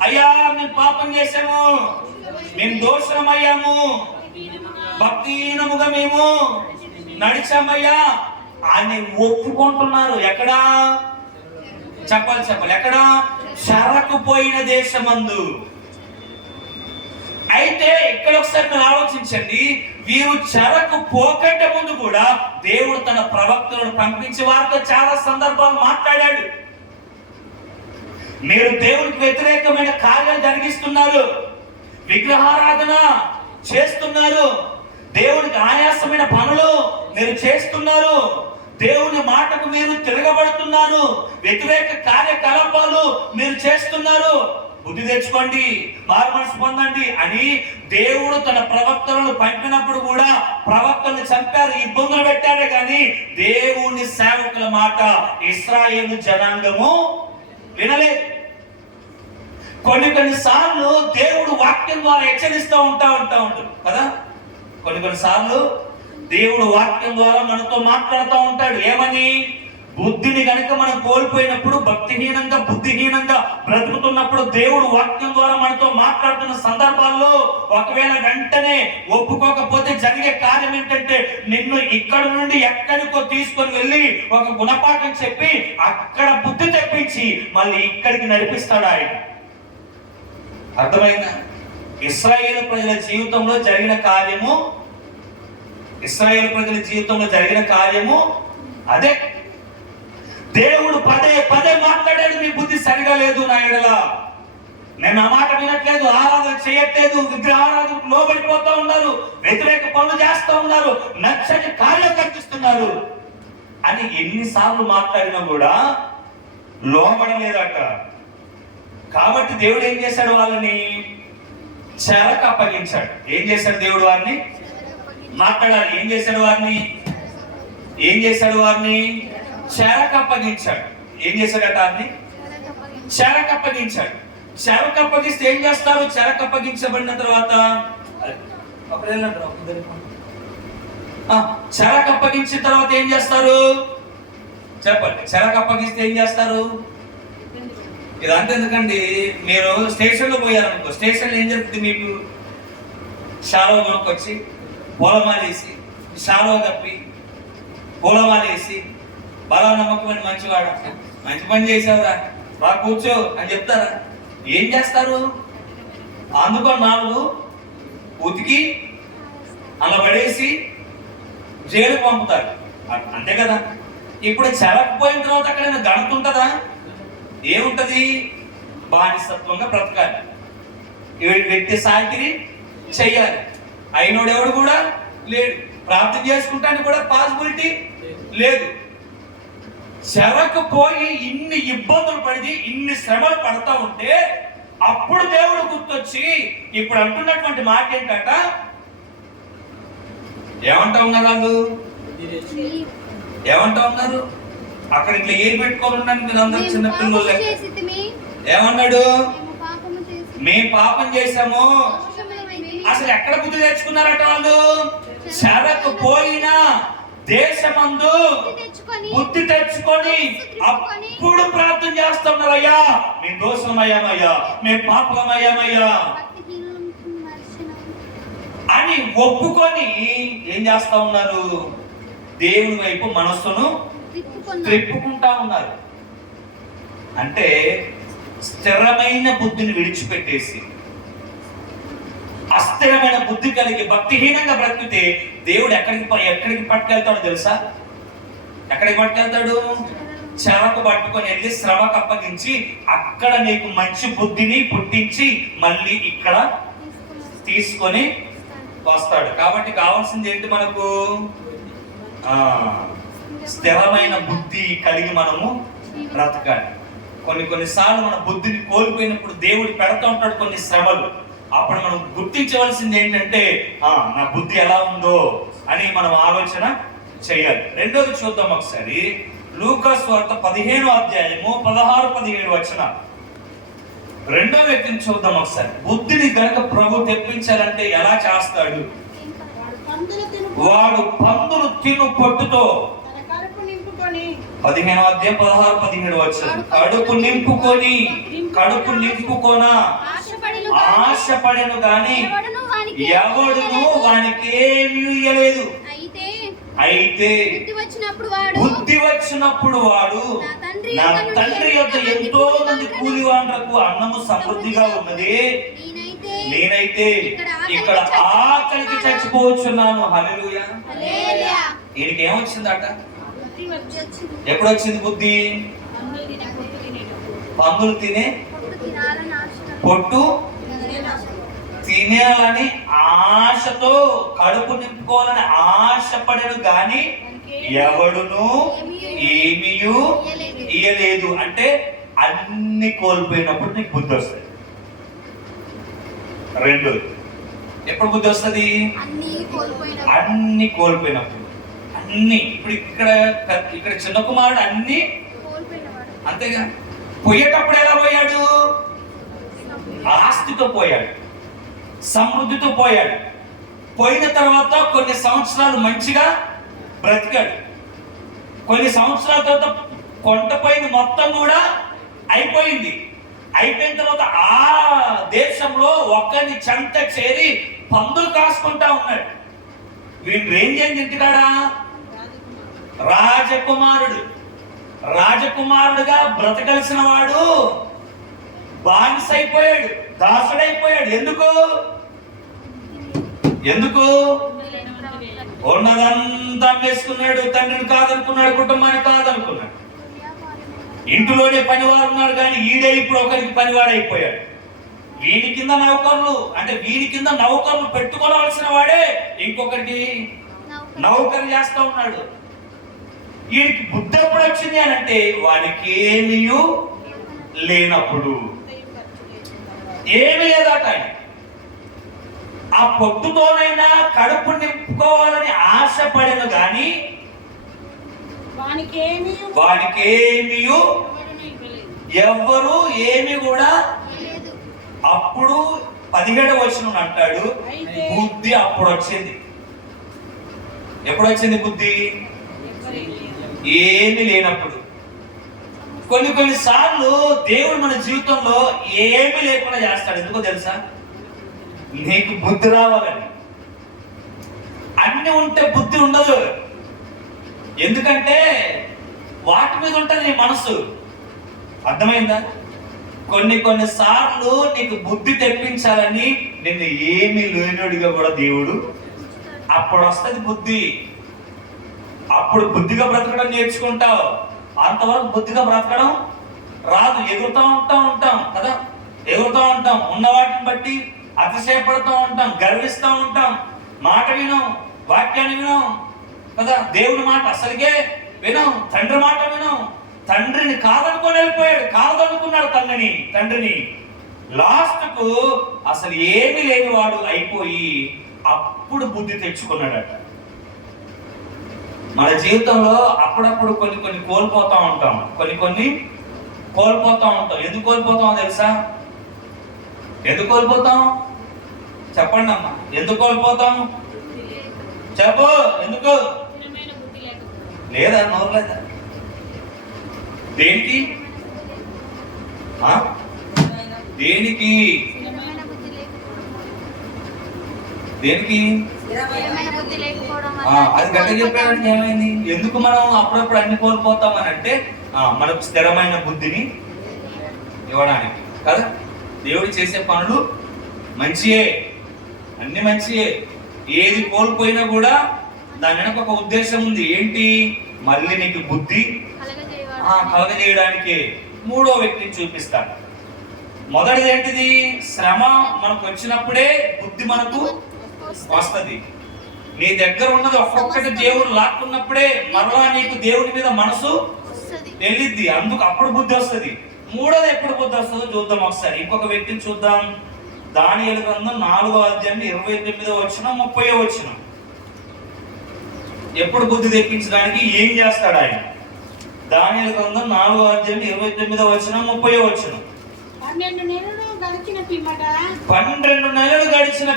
అయ్యా మేము పాపం చేసాము, మేము దోషమయ్యాము, భక్తిహీనముగా మేము నడిచామయ్యా అని ఒప్పుకుంటున్నారు. ఎక్కడ? చెప్పాలి. ఎక్కడ? చెరకుపోయిన దేశమందు. అయితే ఇక్కడ ఒకసారి మీరు ఆలోచించండి, వీరు చెరకు పోకంటే ముందు కూడా దేవుడు తన ప్రవక్తలను పంపించి వారితో చాలా సందర్భాలు మాట్లాడాడు. మీరు దేవునికి వ్యతిరేకమైన కార్యాలు జరిగిస్తున్నారు, విగ్రహారాధన చేస్తున్నారు, దేవునికి ఆయాసమైన పనులు మీరు చేస్తున్నారు, దేవుని మాటకు మీరు తిరగబడుతున్నారు, వ్యతిరేక కార్యకలాపాలు మీరు చేస్తున్నారు, బుద్ధి తెచ్చుకోండి, మారు మనసు పొందండి అని దేవుడు తన ప్రవక్తలను పంపినప్పుడు కూడా ప్రవక్తలను చంపారు, ఇబ్బందులు పెట్టారు. కానీ దేవుని సేవకుల మాట ఇశ్రాయేలు జనాంగము వినలేదు. కొన్ని సార్లు దేవుడు వాక్యం ద్వారా హెచ్చరిస్తూ ఉంటాడు కదా. కొన్ని సార్లు దేవుడు వాక్యం ద్వారా మనతో మాట్లాడుతూ ఉంటాడు. ఏమని? బుద్ధిని కనుక మనం కోల్పోయినప్పుడు, భక్తిహీనంగా బుద్ధిహీనంగా బ్రతుకుతున్నప్పుడు దేవుడు వాక్యం ద్వారా మనతో మాట్లాడుతున్న సందర్భాల్లో ఒకవేళ వెంటనే ఒప్పుకోకపోతే జరిగే కార్యం ఏంటంటే, నిన్ను ఇక్కడ నుండి ఎక్కడికో తీసుకొని వెళ్ళి ఒక గుణపాఠం చెప్పి అక్కడ బుద్ధి తెప్పించి మళ్ళీ ఇక్కడికి నడిపిస్తాడు ఆయన. అర్థమైందా? ఇశ్రాయేలు ప్రజల జీవితంలో జరిగిన కార్యము అదే. దేవుడు పదే మాట్లాడాడు, మీ బుద్ధి సరిగా లేదు నా ఎడల, నేను ఆ మాట వినట్లేదు, ఆరాధన చేయట్లేదు, విగ్రహారాధనకు లోబడిపోతా ఉన్నారు, వ్యతిరేక పనులు చేస్తూ ఉన్నారు, నచ్చని కార్యం కల్పిస్తున్నారు అని ఎన్నిసార్లు మాట్లాడినా కూడా లోబడలేదట. కాబట్టి దేవుడు ఏం చేశాడు? వాళ్ళని చెరకు అప్పగించాడు. ఏం చేశాడు దేవుడు? వారిని మాట్లాడాలి. ఏం చేశాడు? వారిని చెరకు అప్పగించాడు. ఏం చేశాడట? వారిని చెరకు అప్పగించాడు. చెరకు అప్పగిస్తే ఏం చేస్తారు? చెరకు అప్పగించబడిన తర్వాత చెరకు అప్పగించిన తర్వాత ఏం చేస్తారు చెప్పండి? చెరకు అప్పగిస్తే ఏం చేస్తారు? ఇదంతా ఎందుకండి, మీరు స్టేషన్లో పోయారనుకో, స్టేషన్లో ఏం జరుగుతుంది? మీకు షాలో కొనుక్కొచ్చి పూలమాలేసి, షాలో కప్పి పూలమాలేసి, బలా నమ్మకమైన మంచివాడు, మంచి పని చేసావురా, రా కూర్చో అని చెప్తారా? ఏం చేస్తారు? అందుకో 4 ఉతికి అలా పడేసి జైలు పంపుతారు. అంతే కదా. ఇప్పుడు చెరకపోయిన తర్వాత అక్కడ ఘనత ఉంటుందా? ఏముంటది? బానిసత్వంగా బ్రతకాలి, వ్యక్తి సాకిరి చెయ్యాలి, అయినోడు ఎవడు కూడా లేడు, ప్రార్థన చేసుకుంటానికి కూడా పాసిబిలిటీ లేదు. చెరకపోయి ఇన్ని ఇబ్బందులు పడి ఇన్ని శ్రమలు పడతా ఉంటే అప్పుడు దేవుడు గుర్తొచ్చి ఇప్పుడు అంటున్నటువంటి మాట ఏంటట? ఏమంటా ఉన్నారు వాళ్ళు? ఏమంటా ఉన్నారు? అక్కడ ఇట్లా ఏం పెట్టుకోవాలన్నాను మీరు అందరూ చిన్న పిల్లలు. ఏమన్నాడు? మేము పాపం చేశాము. అసలు ఎక్కడ బుద్ధి తెచ్చుకున్నారట వాళ్ళు? చెరకు పోయినా దేశమందు బుద్ధి తెచ్చుకొని అప్పుడు ప్రార్థన చేస్తున్నారయ్యా, మేము దోషమయ్యామయ్యా, మేము పాపమయ్యామయ్యా అని ఒప్పుకొని ఏం చేస్తా ఉన్నారు? దేవుని వైపు మనస్సును త్రిప్పుకుంటా ఉన్నారు. అంటే స్థిరమైన బుద్ధిని విడిచిపెట్టేసి అస్థిరమైన బుద్ధి కలిగి భక్తిహీనంగా బ్రతికితే దేవుడు ఎక్కడికి పట్టుకెళ్తాడో తెలుసా? ఎక్కడికి పట్టుకెళ్తాడు? చెరకు పట్టుకొని వెళ్ళి శ్రమకు అప్పగించి అక్కడ నీకు మంచి బుద్ధిని పుట్టించి మళ్ళీ ఇక్కడ తీసుకొని వస్తాడు. కాబట్టి కావాల్సింది ఏంటి మనకు? స్థిరమైన బుద్ధి కలిగి మనము బ్రతకాలి. కొన్నిసార్లు మన బుద్ధిని కోల్పోయినప్పుడు దేవుడు పెడతా ఉంటాడు కొన్ని శ్రమలు. అప్పుడు మనం గుర్తించవలసింది ఏంటంటే నా బుద్ధి ఎలా ఉందో అని మనం ఆలోచన చేయాలి. రెండోది చూద్దాం ఒకసారి. లూకా సువార్త 15వ అధ్యాయము 16-17 వచనాలు. రెండో వ్యక్తిని చూద్దాం ఒకసారి. బుద్ధిని గనక ప్రభు తెప్పించాలంటే ఎలా చేస్తాడు? వాడు పందులు తిను పొట్టుతో 15వ అధ్యాయం 16-17 వచనం. కడుపు నింపుకోనా ఆశపడెను గాని ఎవడును వానికి ఏమీ ఇయ్యలేదు. అయితే బుద్ధి వచ్చినప్పుడు వాడు నా తండ్రి యొక్క ఎంతో మంది కూలివాండ్రకు అన్నము సమృద్ధిగా ఉన్నది, నేనైతే ఇక్కడ ఆకలికి చచ్చిపోవచ్చున్నాను. హల్లెలూయా. ఈయనకి ఏమొచ్చిందట? ఎప్పుడు వచ్చింది బుద్ధి? పందులు తినే పొట్టు తినాలని ఆశతో కడుపు నింపుకోవాలని ఆశపడను గాని ఎవడును ఏమీ ఇయ్యలేదు. అంటే అన్ని కోల్పోయినప్పుడు నీకు బుద్ధి వస్తుంది. రెండోది, ఎప్పుడు బుద్ధి వస్తుంది? అన్ని కోల్పోయినప్పుడు. అన్ని ఇప్పుడు ఇక్కడ చిన్న కుమారుడు అన్ని అంతేగా. పోయేటప్పుడు ఎలా పోయాడు? ఆస్తితో పోయాడు, సమృద్ధితో పోయాడు. పోయిన తర్వాత కొన్ని సంవత్సరాలు మంచిగా బ్రతికాడు. కొన్ని సంవత్సరాల తర్వాత కొంటపోయిన మొత్తం కూడా అయిపోయింది. అయిపోయిన తర్వాత ఆ దేశంలో ఒక్కరిని చెంత చేరి పందులు కాసుకుంటా ఉన్నాడు. వీడు ఏం చేయండి ఇంటికాడా? రాజకుమారుడుగా బ్రతకలిసిన వాడు బానిసైపోయాడు, దాసుడైపోయాడు. ఎందుకు? ఉన్నదంతా వేసుకున్నాడు. తండ్రిని కాదనుకున్నాడు, కుటుంబాన్ని కాదనుకున్నాడు. ఇంటిలోనే పనివారు ఉన్నారు కానీ ఈడే ఇప్పుడు ఒకరికి పనివాడైపోయాడు. వీడి కింద నౌకర్లు పెట్టుకోవాల్సిన వాడే ఇంకొకరికి నౌకరు చేస్తా ఉన్నాడు. వీడికి బుద్ధి ఎప్పుడు వచ్చింది అని అంటే వాడికి ఏమీ లేనప్పుడు. ఏమీ లేదట. ఆ పొట్టుతోనైనా కడుపు నింపుకోవాలని ఆశపడను గాని వానికి ఏమీ ఎవ్వరు ఏమి కూడా. అప్పుడు 17వ వచనం అంటాడు, బుద్ధి అప్పుడు వచ్చింది. ఎప్పుడు వచ్చింది బుద్ధి? ఏమీ లేనప్పుడు. కొన్ని సార్లు దేవుడు మన జీవితంలో ఏమీ లేకుండా చేస్తాడు. ఎందుకో తెలుసా? నీకు బుద్ధి రావాలని. అన్ని ఉంటే బుద్ధి ఉండదు. ఎందుకంటే వాటి మీద ఉంటుంది నీ మనసు. అర్థమైందా? కొన్ని సార్లు నీకు బుద్ధి తెప్పించాలని నిన్ను ఏమీ లేనోడిగా కూడా దేవుడు అప్పుడు వస్తుంది బుద్ధి. అప్పుడు బుద్ధిగా బ్రతకడం నేర్చుకుంటావు. అంతవరకు బుద్ధిగా బ్రతకడం రాదు. ఎగురుతూ ఉంటాం కదా, ఎగురుతూ ఉంటాం. ఉన్న వాటిని బట్టి అతిశయపడుతూ ఉంటాం, గర్విస్తూ ఉంటాం. మాట వినం, వాక్యాన్ని వినం కదా, దేవుని మాట అసలుకే వినం, తండ్రి మాట వినం. తండ్రిని కాదనుకొని వెళ్ళిపోయాడు, కాదనుకున్నాడు తండ్రిని. లాస్ట్కు అసలు ఏమీ లేని వాడు అయిపోయి అప్పుడు బుద్ధి తెచ్చుకున్నాడట. మన జీవితంలో అప్పుడప్పుడు కొన్ని కోల్పోతూ ఉంటాం, కొన్ని కోల్పోతూ ఉంటాం. ఎందుకు కోల్పోతాం తెలుసా? ఎందుకు కోల్పోతాం చెప్పండి అమ్మా, ఎందుకు కోల్పోతాం చెప్పు. ఎందుకు లేదా? నోరు లేదా? దేనికి? దేనికి దేనికి? అది గట్ట చెప్పాడంటే ఏమైంది? ఎందుకు మనం అప్పుడప్పుడు అన్ని కోల్పోతాం అని అంటే మనకు స్థిరమైన బుద్ధిని ఇవ్వడానికి కదా. దేవుడు చేసే పనులు మంచియే, అన్ని మంచియే. ఏది కోల్పోయినా కూడా దాని వెనక ఒక ఉద్దేశం ఉంది. ఏంటి? మళ్ళీ నీకు బుద్ధి కలగజేయడానికి మూడో వ్యక్తిని చూపిస్తాడు. మొదటిది ఏంటిది? శ్రమ మనకు వచ్చినప్పుడే బుద్ధి మనకు వస్తుంది. నీ దగ్గర ఉన్నది ఒక్కొక్కటి దేవుడు లాక్కున్నప్పుడే మరలా నీకు దేవుడి మీద మనసు వెళ్ళిద్ది. అందుకు అప్పుడు బుద్ధి వస్తుంది. మూడోది ఎప్పుడు బుద్ధి వస్తుందో చూద్దాం ఒకసారి. ఇంకొక వ్యక్తిని చూద్దాం. దానియేలు గ్రంథం 4వ అధ్యాయం 29వ వచనం 30వ వచనం. ఎప్పుడు బుద్ధి తెప్పించడానికి ఏం చేస్తాడు ఆయన? దానియేలు గ్రంథం 4వ అధ్యాయం 29వ వచనం 30వ వచనం. 12 నెలలు గడిచిన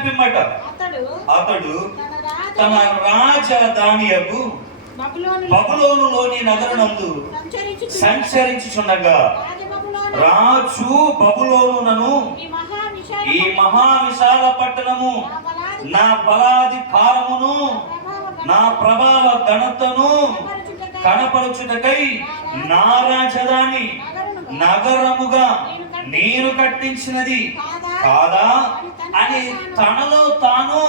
పిమ్మట అతడు తన రాజధానియగు బబులోనులోని నగరనందు సంచరించుచుండగా రాజు బబులోనును, ఈ మహావిశాల పట్టణము నా బలాధికారమును నా ప్రభావ ఘనతను కనపరచుటకై నా రాజధాని నగరముగా నేను కట్టించినది కాదా అని తనలో తాను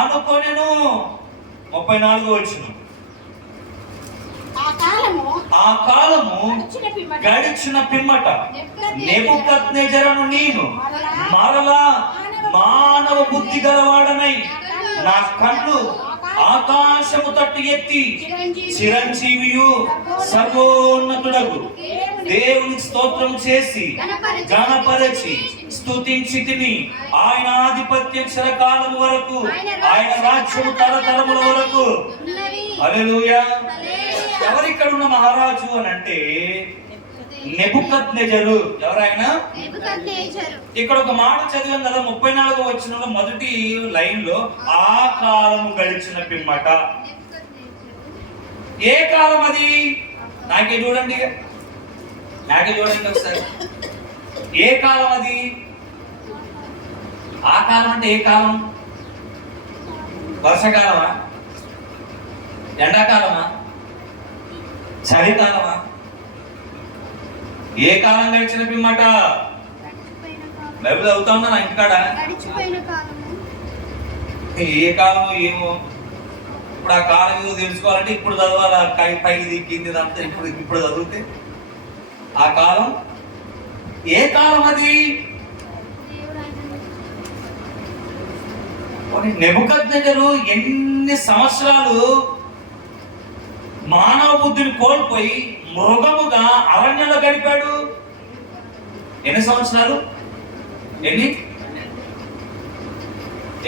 అనుకొనెను. 34వ వచనం. ఆ కాలము గడిచిన పిమ్మట నెబుకద్నెజరును నేను మరలా మానవ బుద్ధి గలవాడనై నా కళ్ళు ఆకాశము తట్టు ఎత్తి చిరంజీవియు సర్వోన్నతుడగు దేవునికి స్తోత్రం చేసి గణపరచి స్తుతించితిని. ఆయన ఆధిపత్యం చిరకాలము వరకు, ఆయన రాజ్యము తరతరముల వరకు. హల్లెలూయా. ఎవరిక్కడ ఉన్న మహారాజు అని అంటే నెబుకద్నెజరు. ఎవరైనా? ఇక్కడ ఒక మాట చదివాం కదా 34వ వచనంలో మొదటి లైన్ లో, ఆ కాలము గడిచిన పిమ్మట. ఏ కాలం అది? నాకే చూడండి ఒకసారి. ఏ కాలం అది? ఆ కాలం అంటే ఏ కాలం? వర్షకాలమా? ఎండాకాలమా? చలికాలమా? ఏ కాలం గడిచిన పిమ్మట? బైబిల్ చదువుతా ఉన్నా ఇంటికాడ. ఏ కాలం ఏమో. ఇప్పుడు ఆ కాలం ఏదో తెలుసుకోవాలంటే ఇప్పుడు చదవాలి. పైది కింది అంతా ఇప్పుడు చదివితే ఆ కాలం ఏ కాలం అది? నెబుకద్నెజరు ఎన్ని సంవత్సరాలు మానవ బుద్ధిని కోల్పోయి మృగముగా అరణ్యంలో గడిపాడు? ఎన్ని సంవత్సరాలు?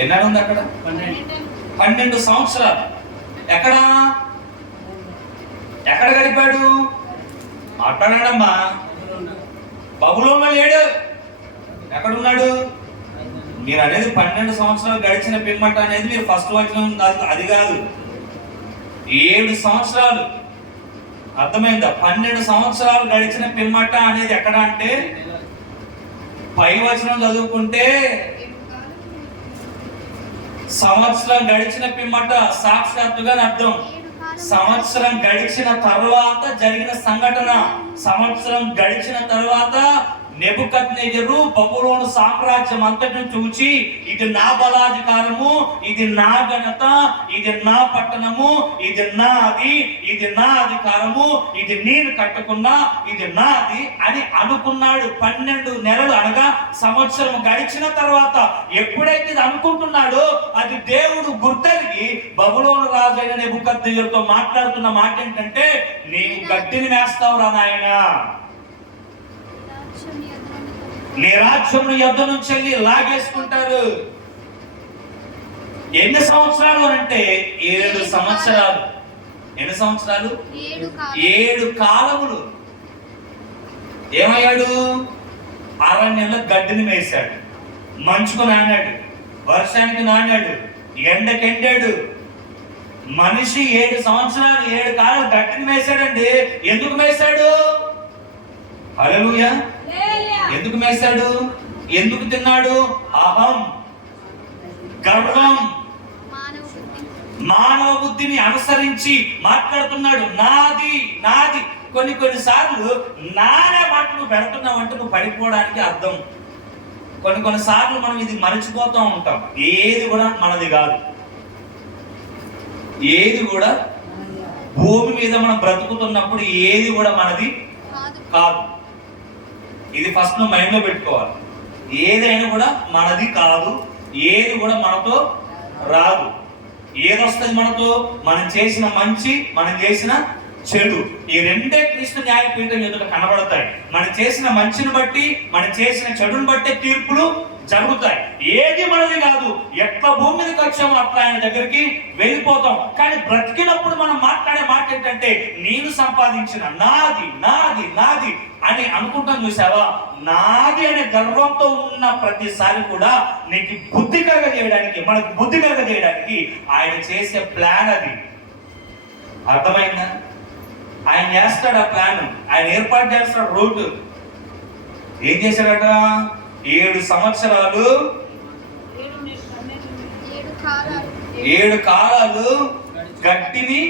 ఎన్నాడు ఉంది అక్కడ? 12 సంవత్సరాలు. ఎక్కడ గడిపాడు? మాట్లాడాడమ్మా. బబులోనులో లేడు. ఎక్కడున్నాడు? మీరు అనేది 12 సంవత్సరాలు గడిచిన పిమ్మట అనేది మీరు ఫస్ట్ వచనం అది కాదు. 7 సంవత్సరాలు. అర్థమైందా? 12 సంవత్సరాలు గడిచిన పిమ్మట అనేది ఎక్కడ అంటే పై వచనం చదువుకుంటే సంవత్సరం గడిచిన పిమ్మట సాక్షాత్తుగా అర్థం. సంవత్సరం గడిచిన తర్వాత జరిగిన సంఘటన. సంవత్సరం గడిచిన తర్వాత నెబుకద్నెజరు బబులోను సామ్రాజ్యం అంతటిని చూచి, ఇది నా బలాధికారము, ఇది నా ఘనత, ఇది నా పట్టణము, ఇది నాది, ఇది నా అధికారము, ఇది నేను కట్టుకున్నా, ఇది నాది అని అనుకున్నాడు. 12 నెలలు అనగా సంవత్సరం గడిచిన తర్వాత ఎప్పుడైతే ఇది అనుకుంటున్నాడో అది దేవుడు గుర్తెరిగి బబులోను రాజు అయిన నెబుకద్నెజరుతో మాట్లాడుతున్న మాట ఏంటంటే, నీవు గడ్డిని వేస్తావురా నాయనా, నీ రాజ్యం యుద్ధ నుంచి వెళ్ళి లాగేసుకుంటారు. ఎన్ని సంవత్సరాలు అంటే 7 సంవత్సరాలు. ఎన్ని సంవత్సరాలు? 7 కాలములు. ఏమయ్యాడు? అరణ్యంలో గడ్డిని మేసాడు, మంచుకు నానాడు, వర్షానికి నానాడు, ఎండకెండాడు. మనిషి 7 సంవత్సరాలు 7 కాలాలు గడ్డిని మేసాడండి. ఎందుకు మేసాడు? హల్లెలూయా. ఎందుకు మేసాడు? ఎందుకు తిన్నాడు? అహం, గర్వం, మానవ బుద్ధిని అనుసరించి మాట్లాడుతున్నాడు. నాది నాది. కొన్ని సార్లు నానే మాట నువ్వు పెడుతున్నావు అంటే నువ్వు పడిపోవడానికి అర్థం. కొన్ని సార్లు మనం ఇది మర్చిపోతూ ఉంటాం. ఏది కూడా మనది కాదు. ఏది కూడా భూమి మీద మనం బ్రతుకుతున్నప్పుడు ఏది కూడా మనది కాదు. ఇది ఫస్ట్ నువ్వు మైండ్లో పెట్టుకోవాలి. ఏదైనా కూడా మనది కాదు. ఏది కూడా మనతో రాదు. ఏదొస్తుంది మనతో? మనం చేసిన మంచి, మనం చేసిన చెడు. ఈ రెండే క్రీస్తు న్యాయపీఠం ఎదుట కనబడతాయి. మనం చేసిన మంచిని బట్టి, మనం చేసిన చెడుని బట్టి తీర్పులు జరుగుతాయి. ఏది మనది కాదు. ఎట్లా భూమి మీదకి వచ్చామో అట్లా ఆయన దగ్గరికి వెళ్ళిపోతాం. కానీ బ్రతికినప్పుడు మనం మాట్లాడే మాట ఏంటంటే నేను సంపాదించిన నాది నాది నాది అని అనుకుంటాం. చూసావా? నాది అనే గర్వంతో ఉన్న ప్రతిసారి కూడా నీకు బుద్ధి కలగజేయడానికి, మనకు బుద్ధి కలగజేయడానికి ఆయన చేసే ప్లాన్ అది. అర్థమైందా? ఆయన చేస్తాడు ఆ ప్లాన్. ఆయన ఏర్పాటు చేస్తాడు రూట్. ఏం చేశాడట? 7 సంవత్సరాలు 7 కాలాలు గడ్డిని.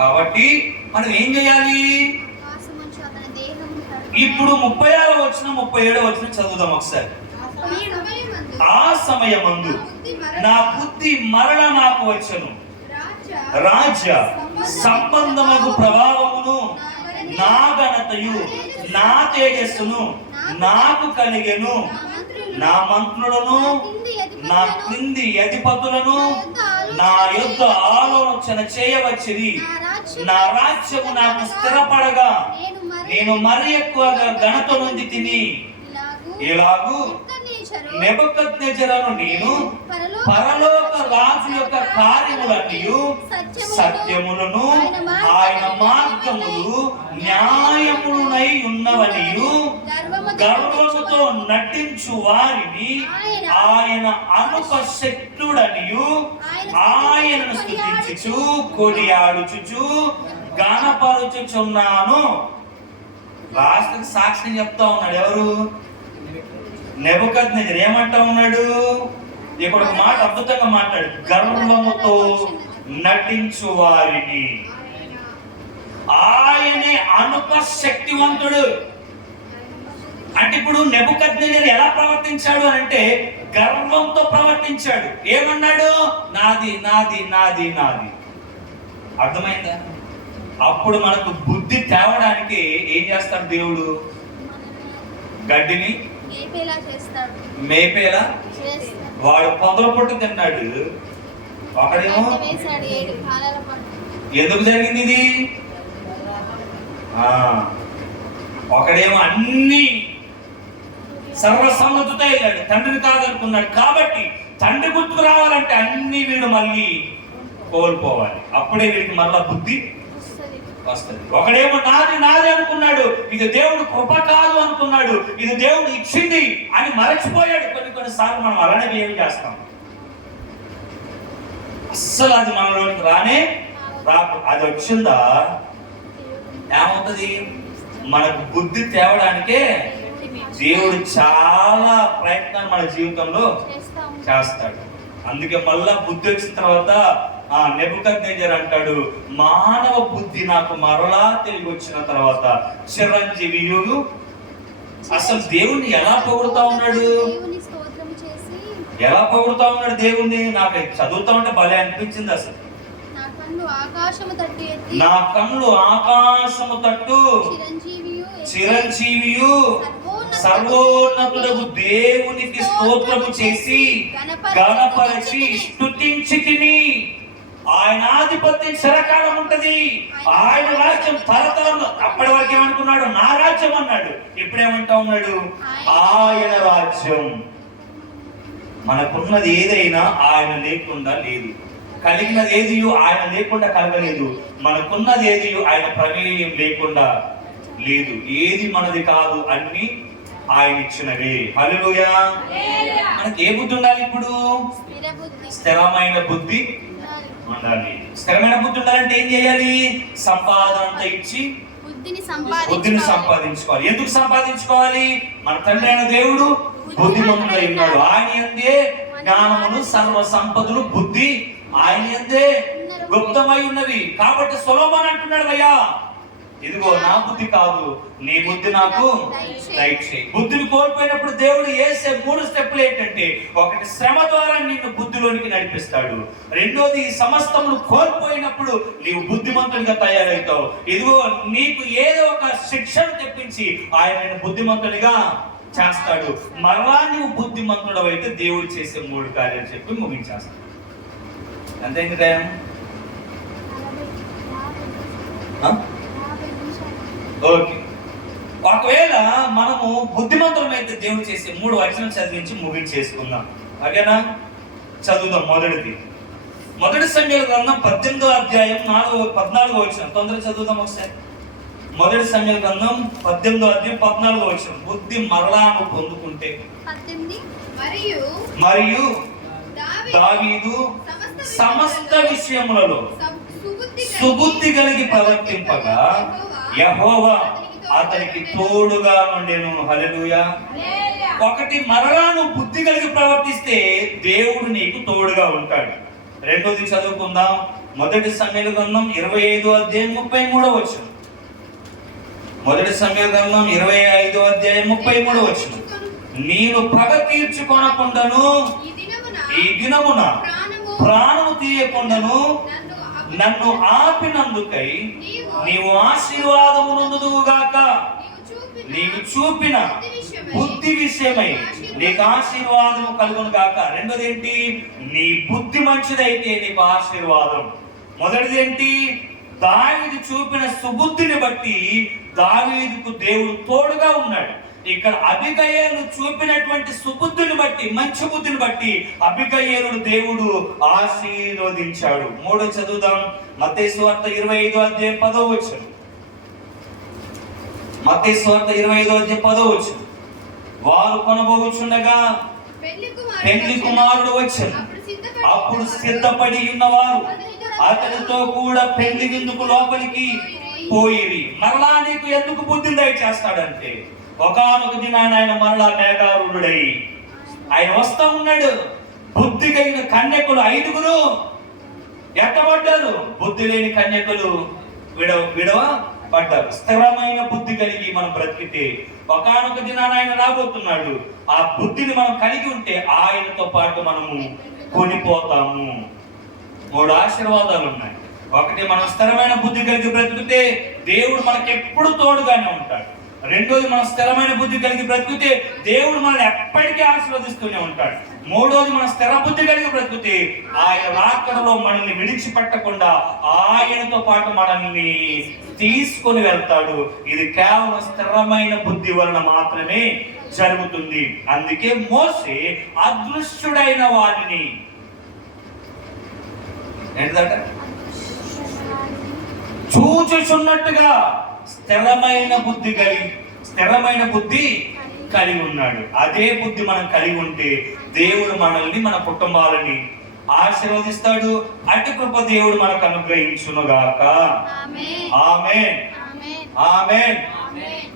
కాబట్టి మనం ఏం చేయాలి? ఇప్పుడు 36 వచ్చిన 37 వచ్చిన చదువుదాం ఒకసారి. ఆ సమయమందు నా బుద్ధి మరల నాకు వచ్చెను, రాజ్య సంబంధముకు ప్రభావమును నా ఘనతయు నా తేజస్సును నాకు కలిగెను. నా మంత్రులను, నా క్రింది అధిపతులను నా యుద్ధ ఆలోచన చేయవచ్చిరి. నా రాజ్యము నాకు స్థిరపడగా నేను మరి ఎక్కువగా ఘనత నుండి తిని. ఇలాగూ నెబుకద్నెజరును నేను పరలోక రాజు యొక్క కార్యములన్నీయు సత్యములను ఆయన మార్గములు న్యాయములునై ఉన్నవనియు గర్వముతో నటించు వారిని ఆయన అనుపశక్తుడనియు ఆయనను స్తుతించుచు కొనియాడుచుచు గానపరుచుచున్నాను. లాస్ట్కి సాక్షి చెప్తా ఉన్నాడు. ఎవరు? నెబుకద్నెజరు. ఏమంటా ఉన్నాడు? ఇక్కడ ఒక మాట అద్భుతంగా మాట్లాడు. గర్వముతో నటించు వారిని. ఆయనే అనుపశక్తివంతుడు. అంటే ఇప్పుడు నెబుకద్నెజరు ఎలా ప్రవర్తించాడు అంటే గర్వంతో ప్రవర్తించాడు. ఏమన్నాడు? నాది నాది నాది నాది. అర్థమైందా? అప్పుడు మనకు బుద్ధి తేవడానికి ఏం చేస్తాడు దేవుడు? గడ్డిని మేపేలా. వాడు పొదల పొట్టు తిన్నాడు, ఒకడేమో. ఎందుకు జరిగింది ఇది? ఒకడేమో అన్ని సర్వసమ్మతితో వెళ్ళాడు, తండ్రిని కాదనుకున్నాడు. కాబట్టి తండ్రి గుర్తుకు రావాలంటే అన్ని వీడు మళ్ళీ కోల్పోవాలి. అప్పుడే వీడికి మళ్ళా బుద్ధి వస్తుంది. ఒకడేమో నాది నాది అనుకున్నాడు, ఇది దేవుడు కృప కాదు అనుకున్నాడు, ఇది దేవుడు ఇచ్చింది అని మరచిపోయాడు. కొన్నిసార్లు మనం అలానే బిహేవ్ చేస్తాం. అస్సలు అది మనలోనికి రానే రాకు. అది వచ్చిందా ఏమవుతుంది? మనకు బుద్ధి తేవడానికే దేవుడు చాలా ప్రయత్నాలు మన జీవితంలో చేస్తాడు. అందుకే మళ్ళా బుద్ధి వచ్చిన తర్వాత నెబుకద్నెజరు అంటాడు, మానవ బుద్ధి నాకు మరలా తిరిగి వచ్చిన తర్వాత చిరంజీవియు. అసలు దేవుణ్ణి ఎలా పొగుడుతా ఉన్నాడు? ఎలా పొగుడుతా ఉన్నాడు దేవుణ్ణి? నాకు చదువుతా ఉంటే భలే అనిపించింది. అసలు నా కన్నులు ఆకాశము తట్టు చిరంజీవియు సర్వోన్నతుడగు దేవునికి స్తోత్రము చేసి గణపరచి స్తుతించి తిని. ఆయన ఆధిపత్యం చిరకాలం ఉంటది. ఆయన రాజ్యం తరతరం. అప్పటి వరకు ఏమనుకున్నాడు? నా రాజ్యం అన్నాడు. ఇప్పుడేమంటా ఉన్నాడు? ఆయన రాజ్యం. మనకున్నది ఏదైనా ఆయన లేకుండా లేదు. కలిగినది ఏది ఆయన లేకుండా కలగలేదు, మనకున్నది ఏది ఆయన ప్రమేయం లేకుండా లేదు. ఏది మనది కాదు, అన్ని ఆయన ఇచ్చినవే. హల్లెలూయా. మనకి ఏ బుద్ధి ఉండాలి ఇప్పుడు? స్థిరమైన బుద్ధి ఉండాలి. స్థిరమైన బుద్ధి ఉండాలంటే ఏం చేయాలి? సంపాదన అంతా ఇచ్చి బుద్ధిని సంపాదించుకోవాలి. ఎందుకు సంపాదించుకోవాలి? మన తండ్రి అయిన దేవుడు బుద్ధిమంతుడై ఉన్నాడు. ఆయన యందే జ్ఞానమును సర్వ సంపదలు బుద్ధి ఆయన యందే గుప్తమై ఉన్నవి. కాబట్టి సొలొమోను అంటున్నాడు, అయ్యా ఇదిగో నా బుద్ధి కాదు, నీ బుద్ధి నాకు దయచేయి. బుద్ధిని కోల్పోయినప్పుడు దేవుడు వేసే 3 స్టెప్పులు ఏంటంటే, ఒకటి శ్రమ ద్వారా నిన్ను బుద్ధిలోనికి నడిపిస్తాడు. రెండోది సమస్తమును కోల్పోయినప్పుడు నీవు బుద్ధిమంతుడిగా తయారవుతావు. ఇదిగో నీకు ఏదో ఒక శిక్షను తెప్పించి ఆయన నిన్ను బుద్ధిమంతుడిగా చేస్తాడు. మరలా నువ్వు బుద్ధిమంతుడు అయితే దేవుడు చేసే 3 కార్యాలు చెప్పి ముగించేస్తాడు. అంతేంటి టైం? ఓకే. ఒకవేళ మనము బుద్ధిమంతులమైతే దేవుడు చేసే 3 వచనం చదివించి ముగించేసుకుందాం. ఓకేనా? చదువుదాం. మొదటి సమూయేలు గ్రంథం 18వ అధ్యాయం 14వ వచనం. తొందరగా చదువుదాం ఒకసారి. మొదటి సమూయేలు గ్రంథం 18వ అధ్యాయం 14వ వచనం. బుద్ధి మరలా నువ్వు పొందుకుంటే మరియు దావీదు సమస్త విషయములలో సుబుద్ధి కలిగి ప్రవర్తింపగా యెహోవా అతనికి తోడుగా ఉండెను. హల్లెలూయా. ఒకటి, మరలా నువ్వు బుద్ధి కలిగి ప్రవర్తిస్తే దేవుడు నీకు తోడుగా ఉంటాడు. రెండోది చదువుకుందాం. మొదటి సమూయేలు గ్రంథం 25వ అధ్యాయం 33వ వచనం. మొదటి సమూయేలు గ్రంథం 25వ అధ్యాయం 33వ వచనం. నేను పగ తీర్చుకొనకుండాను ఈ దినమున ప్రాణము తీయకుండాను నన్ను ఆపినందుకై నీవు ఆశీర్వాదము నొందుదువుగాక. నీవు చూపిన బుద్ధి విషయమై నీకు ఆశీర్వాదము కలుగును గాక. రెండోది ఏంటి? నీ బుద్ధి మంచిదైతే నీకు ఆశీర్వాదం. మొదటిది ఏంటి? దావీదు చూపిన సుబుద్ధిని బట్టి దావీదుకు దేవుడు తోడుగా ఉన్నాడు. ఇక్కడ అబిగయీలు చూపినటువంటి సుబుద్ధిని బట్టి, మంచి బుద్ధిని బట్టి అబిగయీలును దేవుడు ఆశీర్వదించాడు. 3 చదువుదాం. మత్తయి సువార్త 25వ అధ్యాయం 10వ వచనం. మత్తయి సువార్త 25వ అధ్యాయం 10వ వచనం. వారు కొనబోచుండగా పెళ్లి కుమారుడు వచ్చాడు. అప్పుడు సిద్ధపడి ఉన్నవారు అతనితో కూడా పెళ్లి విందుకు లోపలికి పోయిరి. మరలా నీకు ఎందుకు బుద్ధి దయచేస్తాడంటే, ఒకానొక దినాన ఆయన మరలా మేఘారూఢుడై ఆయన వస్తా ఉన్నాడు. బుద్ధి కలిగిన కన్యకులు 5 ఎత్తబడ్డారు. బుద్ధి లేని కన్యకులు విడవబడ్డారు. స్థిరమైన బుద్ధి కలిగి మనం బ్రతికితే ఒకానొక దినాన ఆయన రాబోతున్నాడు. ఆ బుద్ధిని మనం కలిగి ఉంటే ఆయనతో పాటు మనము కొనిపోతాము. 3 ఆశీర్వాదాలు ఉన్నాయి. ఒకటి, మనం స్థిరమైన బుద్ధి కలిగి బ్రతికితే దేవుడు మనకి ఎప్పుడు తోడుగానే ఉంటాడు. రెండోది, మనం స్థిరమైన బుద్ధి కలిగి బ్రతికితే దేవుడు మనల్ని ఎప్పటికీ ఆశీర్వదిస్తూనే ఉంటాడు. మూడోది, మనం స్థిర బుద్ధి కలిగి బ్రతికితే ఆయన రాకడలో మనల్ని విడిచిపెట్టకుండా ఆయనతో పాటు మనల్ని తీసుకొని వెళ్తాడు. ఇది కేవలం స్థిరమైన బుద్ధి వలన మాత్రమే జరుగుతుంది. అందుకే మోసే అదృశ్యుడైన వారిని ఏంటంట చూచుచున్నట్టుగా స్థిరమైన బుద్ధి కలిగి ఉన్నాడు. అదే బుద్ధి మనం కలిగి ఉంటే దేవుడు మనల్ని, మన కుటుంబాలని ఆశీర్వదిస్తాడు. అటు కృప దేవుడు మనకు అనుగ్రహించునుగాక. ఆమేన్. ఆమేన్. ఆమేన్.